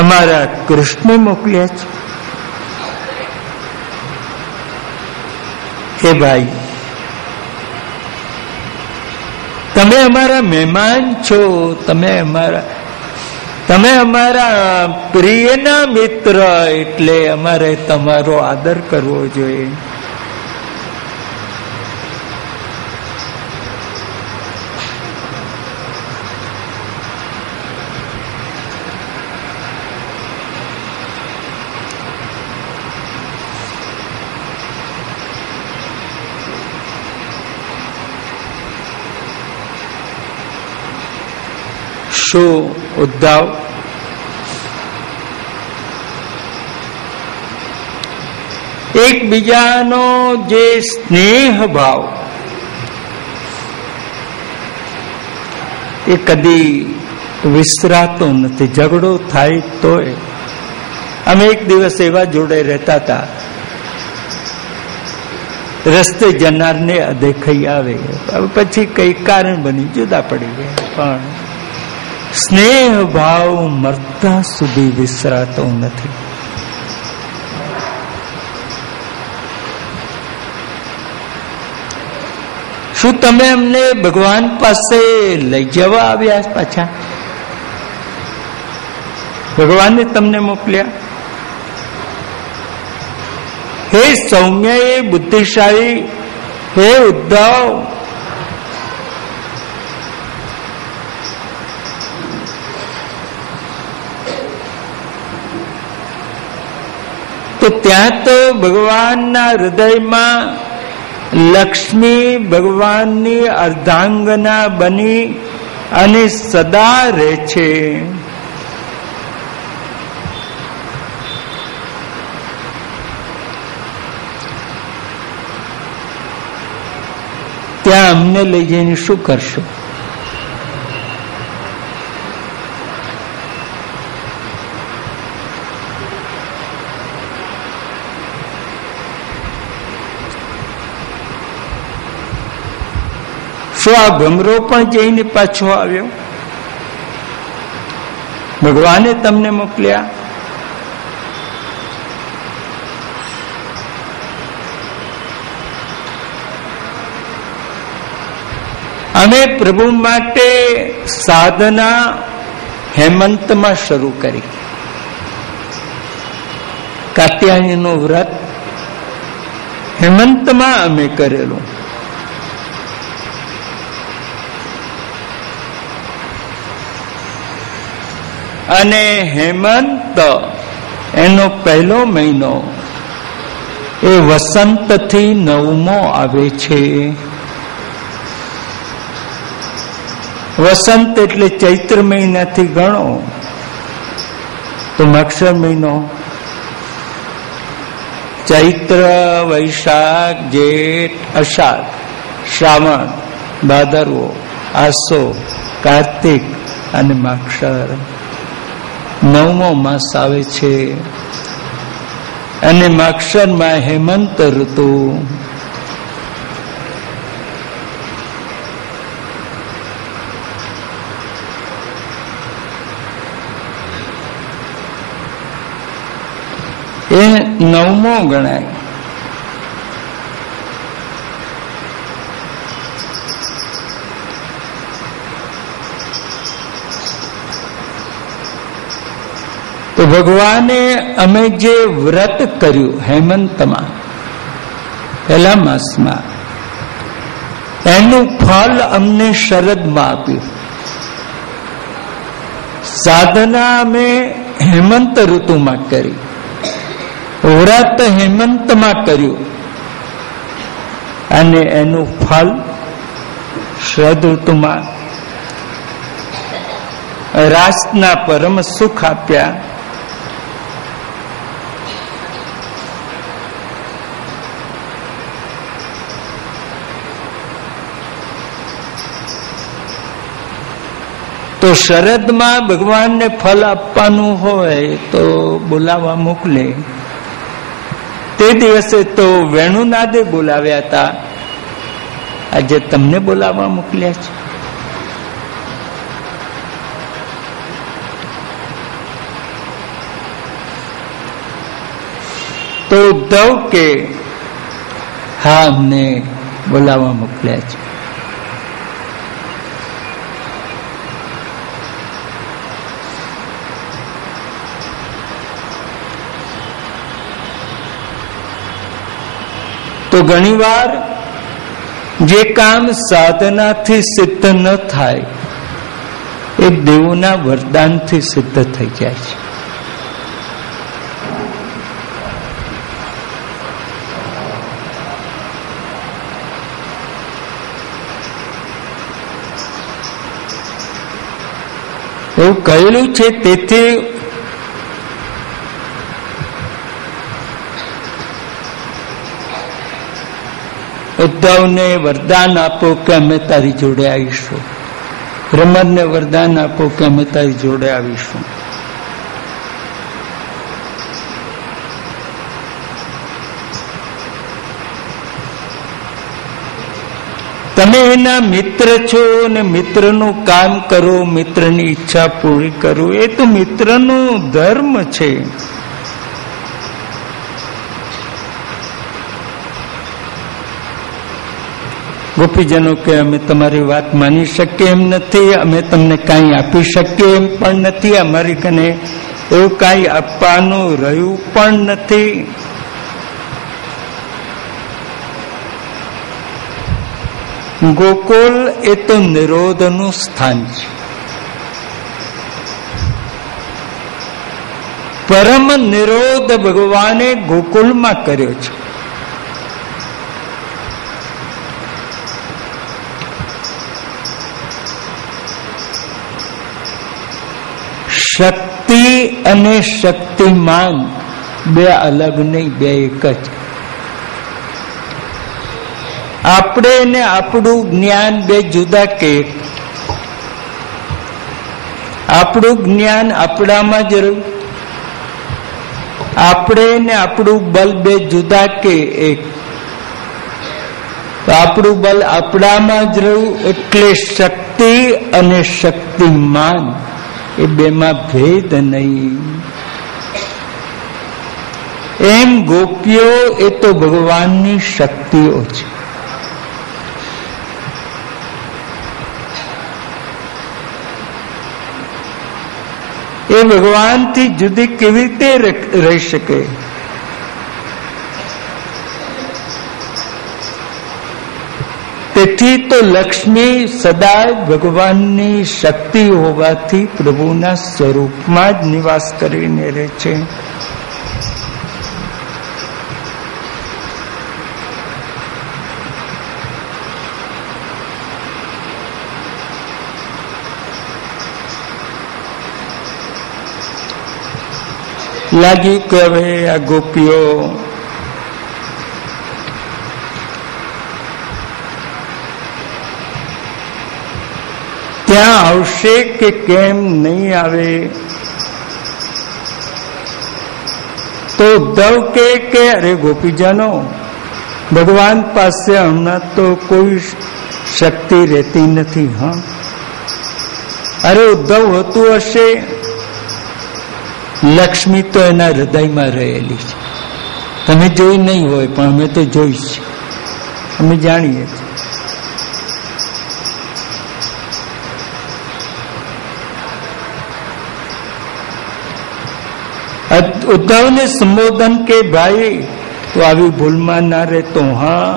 અમારા કૃષ્ણ મોકલ્યા છે. હે ભાઈ, તમે અમારા મહેમાન છો, તમે અમારા પ્રિયના મિત્ર, એટલે અમારે તમારો આદર કરવો જોઈએ. શું ઉદ્ધવ એકબીજાનો જે સ્નેહ ભાવ એ કદી વિસરાતો નથી. ઝઘડો થાય તોય. અમે એક દિવસ એવા જોડે રહેતા હતા, રસ્તે જનારને અદેખાઈ આવે, પછી કઈ કારણ બની જુદા પડી ગયા, પણ સ્નેહ ભાવ મરતા સુધી વિસરાતો નથી. શું તમે અમને ભગવાન પાસે લઈ જવા આવ્યા? પાછા ભગવાને તમને મોકલ્યા. હે સૌમ્ય, એ બુદ્ધિશાળી, હે ઉદ્ધવ, તો ત્યાં તો ભગવાનના હૃદયમાં લક્ષ્મી ભગવાનની અર્ધાંગના બની અને સદા રહે છે. ત્યાં અમને લઈ જઈને શું કરશો? શું આ ભમરો પણ જઈને પાછો આવ્યો? ભગવાને તમને મોકલ્યા. અમે પ્રભુ માટે સાધના હેમંતમાં શરૂ કરી. કાત્યાયનનું વ્રત હેમંતમાં અમે કરેલું. અને હેમંત એનો પહેલો મહિનો એ વસંતથી 9મો આવે છે. વસંત એટલે ચૈત્ર મહિનાથી ગણો તો મક્ષર મહિનો, ચૈત્ર, વૈશાખ, જેઠ, અષાઢ, શ્રાવણ, ભાદરવો, આસો, કાર્તિક અને માક્ષર 9મો માસ આવે છે. અને માક્ષરમાં હેમંત ઋતુ. એ 9મો ગણાય. તો ભગવાને અમે જે વ્રત કર્યું હેમંતમાં પહેલા માસમાં, એનું ફળ અમને શરદમાં આપ્યું. સાધના અમે હેમંત ઋતુમાં કરી, વ્રત હેમંતમાં કર્યું, અને એનું ફળ શરદ ઋતુમાં રાસના પરમ સુખ આપ્યા. તો શરદમાં ભગવાનને ફળ આપવાનું હોય તો બોલાવવા મોકલે. તે દિવસે તો વેણુનાદે બોલાવ્યા હતા, આજે તમને બોલાવવા મોકલ્યા છે. તો ઉદ્ધવ કે હા, અમને બોલાવવા મોકલ્યા છે. તો ઘણીવાર જે કામ સાધનાથી સિદ્ધ ન થાય એ દેવોના વરદાનથી સિદ્ધ થઈ જાય છે. એવું કહેલું છે. તેથી ઉદ્ધવને વરદાન આપો કે અમે તારી જોડે આવીશું. બ્રહ્મને વરદાન આપો કે અમે તારી જોડે આવીશું. તમે એના મિત્ર છો ને મિત્રનું કામ કરો, મિત્રની ઈચ્છા પૂરી કરો, એ તો મિત્રનો ધર્મ છે. ગોપીજનો કે અમે તમારી વાત માની શકીએ એમ નથી, અમે તમને કાંઈ આપી શકીએ એમ પણ નથી, અમારી કને એવું કાંઈ આપવાનું રહ્યું પણ નથી. ગોકુળ એ તો નિરોધનું સ્થાન છે. પરમ નિરોધ ભગવાને ગોકુળમાં કર્યો છે. શક્તિ અને શક્તિમાન બે અલગ નહીં, બે એક જ. આપણે ને આપણું જ્ઞાન બે જુદા કે? આપણું જ્ઞાન આપણામાં જ રહ્યું. આપણે ને આપણું બલ બે જુદા કે એક? આપણું બલ આપણામાં જ રહ્યું. એટલે શક્તિ અને શક્તિમાન એ બેમાં ભેદ નહીં. એમ ગોપીઓ એ તો ભગવાનની શક્તિઓ છે. એ ભગવાનથી જુદી કેવી રીતે રહી શકે? તેથી તો લક્ષ્મી સદા ભગવાનની શક્તિ હોવાથી પ્રભુના સ્વરૂપમાં જ નિવાસ કરીને રહે છે. લાગ્યું કે હવે આ ગોપીઓ ત્યાં આવશે કે કેમ નહીં આવે. તો ઉદ્ધવ કે અરે ગોપીજનો, ભગવાન પાસે હમણાં તો કોઈ શક્તિ રહેતી નથી. હા, અરે ઉદ્ધવ હોતું હશે, લક્ષ્મી તો એના હૃદયમાં રહેલી છે. તમે જોઈ નહીં હોય પણ અમે તો જોઈ છે, અમે જાણીએ છીએ. ઉદ્ધવને સંબોધન કે ભાઈ તો આવી ભૂલમાં ના રહેતો. હા,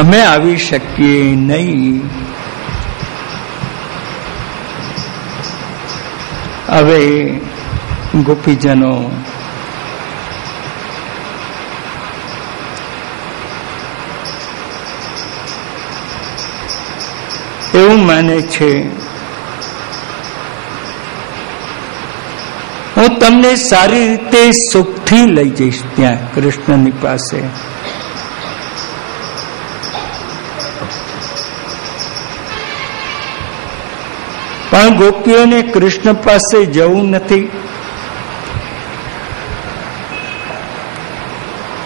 અમે આવી શકીએ નહીં. હવે ગોપીજનો એવું માને છે, હું તમને સારી રીતે સુખથી લઈ જઈશ ત્યાં કૃષ્ણની પાસે. પણ ગોપીઓને કૃષ્ણ પાસે જવું નથી.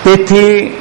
તેથી